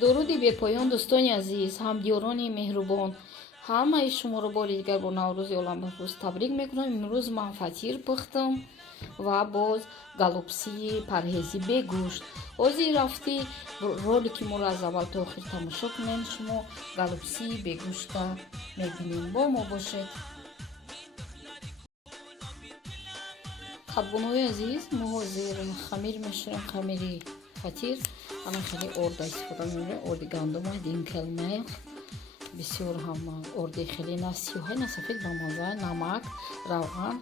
дуруди бепоён дӯстони азиз, ҳамдиёрони меҳрубон, ҳамаи шуморо бори дигар бо Наврӯзи Оламбафрӯз табрик мекунам. Имрӯз ман фатир пухтам ва боз галопсии парҳезӣ бе гӯшт. ҳозир рафти ролики моро аз аввал то охир тамошо кунем. Шумо галопсии бегӯшта мебинем. Бо мо бошед. қадбонои азиз, мо ҳозир хамир мешӯрем. хамири фатир ана хеле орда истифода мебарем. орди гандумай динкелмех, бисёр ҳам орди хеле на сиёҳай на сафед ба маза, намак, равған,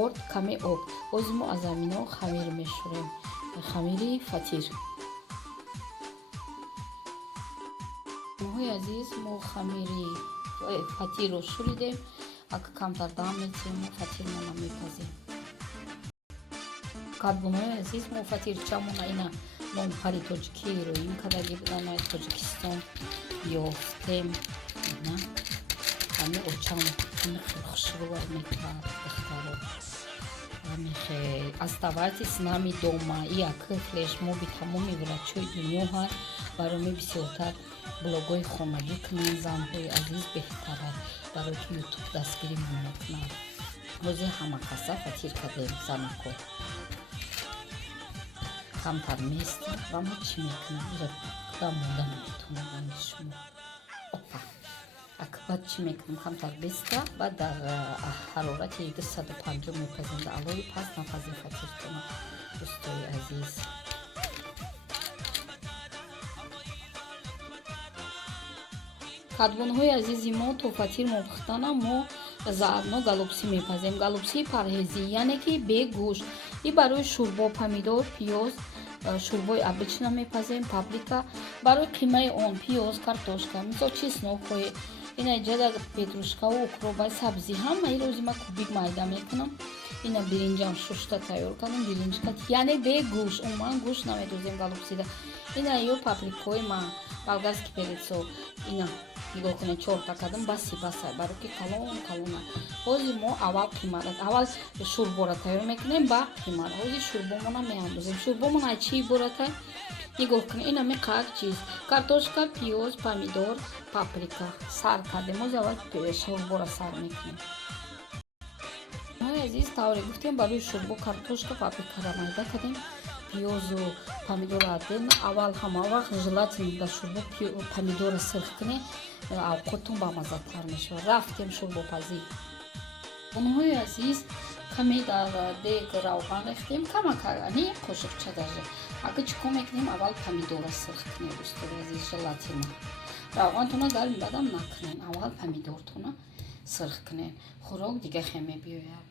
орд, каме об. ҳозир мо аз амино хамир мешӯрем. хамири фатир. моҳои азиз, мо хамири фатирро шӯридем. ак камтар дам метем, фатирро намепазем. қадбонои азиз, мо фатир чамона ина нонпари тоҷикиро ин кадаги буданай Тоҷикистон ёфтем. ина ҳами очам ин хушрӯвар мекард духтаро. оставайтесь с нами дома. И акы флешмоби тамоми врачои дунё ҳаст. барои бисёртар блогои хонагӣ кунем. занҳои азиз беҳтара барои ки ютуб дастгирӣ мекунад. ҳозир ҳама каса фатир кардем занакон. камтар места ва мо чӣ мекунем? иро кудам монда наметавонам шумо. опа. акбар чӣ мекунем? камтар беста ва дар ҳарорати 250 мепазем. дар алои паст напазем фатиртона. дӯстои азиз, қадбонҳои азизи мо, то фатир мо пухтана, мо заадно галопсӣ мепазем. галопсии парҳезӣ яъне ки бе гӯшт. и барои шӯрбо помидор, пиёз, шӯрбои обична мепазем, паприка. барои қимаи он пиёз, картошка, мисол чеснокҳое, ина ҷада петрушкаву укропай сабзӣ ҳамаи рӯзи ма кубик майда мекунам. ина биринҷам шушта тайёр кардам. биринҷка яъне бе гӯшт. умуман гӯшт наметозем галопсида. ина ё паприкаҳои ман болгарский перецо ина нигоҳ кунед 4 кардам. баси басай барои ки калон калона. ҳозир мо аввал қимара аввал шӯрборо тайёр мекунем, баъд қимара. ҳозир шӯрбомона меандозем. шӯрбомон ай чӣ иборатай? нигоҳ кунед ина меқар чиз картошка, пиёз, помидор, паприка сар кардем. ҳозир аввал шӯрборо сар мекунем. азиз, тавре гуфтем барои шӯрбо картошка, паприкаро майда кардем. пиёзу помидорро адем. аввал ҳама вақт желатин ба шӯрбо помидорро сирх кунем. авқоттон бамаззатар мешавад. рафтем шӯрбопазӣ. онҳои азиз, каме дар дег равған рехтем. камакани қошуқча даже. ака чӣ кор мекунем? аввал помидорро сирх кунем. дӯстои азиз, желатина равғантона дар баъдам накунем. аввал помидортона сирх кунем. хӯрок дига хе мебиёяд.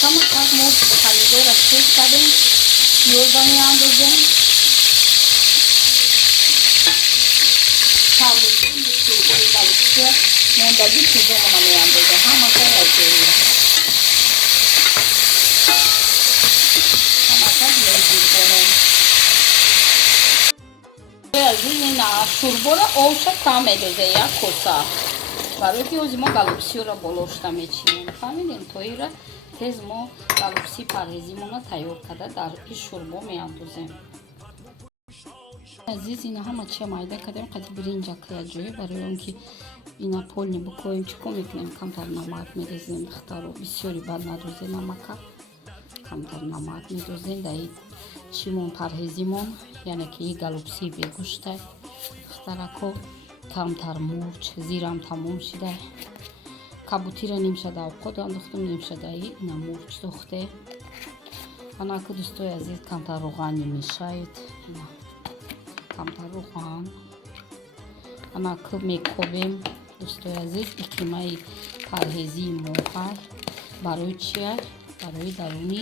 камакак мо помидорро сирх кардем. пиёзро меандозем. мондаги чизомона меандозем. ҳамака аҷои ҳамака мезин конем. азиз, ина шӯрборо обша кам медозе. як коса барои ки ҳозир мо галопсиёро болошта мечинем. фаҳмидем? то ира тез мо галопсии парҳезимона тайёр карда дар и шӯрбо меандозем. азиз, ина ҳама чия майда кардем. қати биринҷака аҷои барои он ки ина полни букоем. чӣ кор мекунем? камтар намак медозем. духтаро бисёри бад надозе намака. камтар намак медозем дар чимон парҳезимон, яъне ки и галопсии бегӯштай. духтарако камтар мурч, зирам тамом шуда. кабутира нимшада овқот андохтам, нимшада ина мурч дохте. анаку дӯстои азиз, камтар руғани мешавед. ина камтар руған анаку мекобем. дӯстои азиз, иқимаи парҳезии мо ҳай. барои чия? барои даруни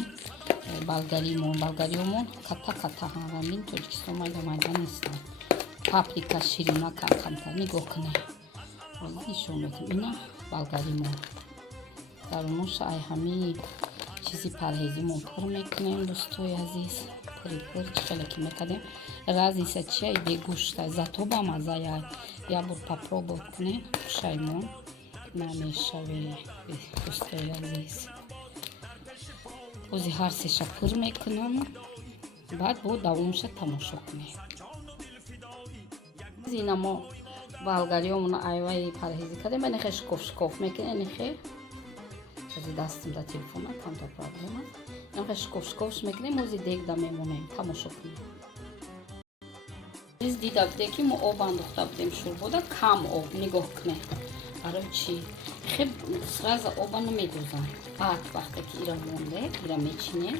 болгариёмон ката ката ҳамин Тоҷикистон майда майда нестан. паприка ширинака камтар. нигоҳ кунед. ҳозир нишон медем. ина болгаримон даруноша ай ҳамин чизи парҳезимон пур мекунем. дӯстои азиз, пур чӣ хеле ки мекардем. разница чия? бегӯшта зато ба маззая. я бор попробуй кунем. пушаймон намешаве. дӯстои азиз, ҳозир ҳар сеша пур мекунам. баъд бо давомиша тамошо кунед. ина мо болгариёмона айваи парҳезӣ кардем. Ин хе шикоф мекунем. Ин хе ази дастам да телефона камта проблема. Ин хе шикоф мекунем. ози дег да мемонем. Тамошо кунем. Аз дида будем ки мо об андохта будем шӯрбода кам об нигоҳ кунем. барои чӣ хеб сразу оба намедозам. баъд вақте ки ира монде ира мечинем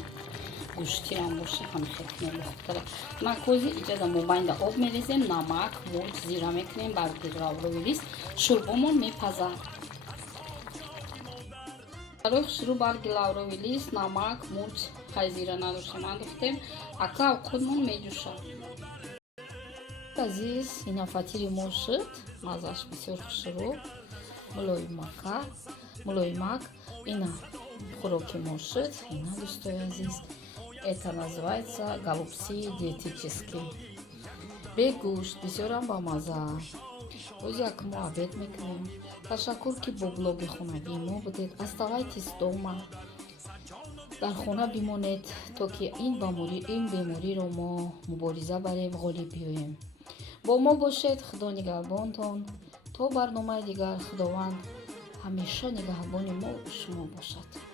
гӯштирам боша ҳамихел кунем хубтара. Накози иҷаза мобайнда об мерезем, намак, мурч, зира мекунем, барги лавровый лист, шӯрбомон мепазад. барои хушрӯ барги лавровый лист, намак, мурч, хай зира надоштам андохтем, ака овқатмон меҷӯшад. азиз, ина фатири мо шуд, маззаш бисёр хушрӯ, мулоимак. Ина хӯроки мо шуд. Ина дӯстои азиз, это называется голубцы диетические. Бе гӯшт, бисёрам бамазза. рӯзи як мо обед мекунем. ташаккур ки бо блоги хонагии мо будед. оставайтесь дома. дар хона бимонед, то ки ин бемориро мо мубориза барем, ғолиб биёем. бо мо бошед. худо нигаҳбонтон. то барномаи дигар, худованд ҳамеша нигаҳбони мо шумо бошад.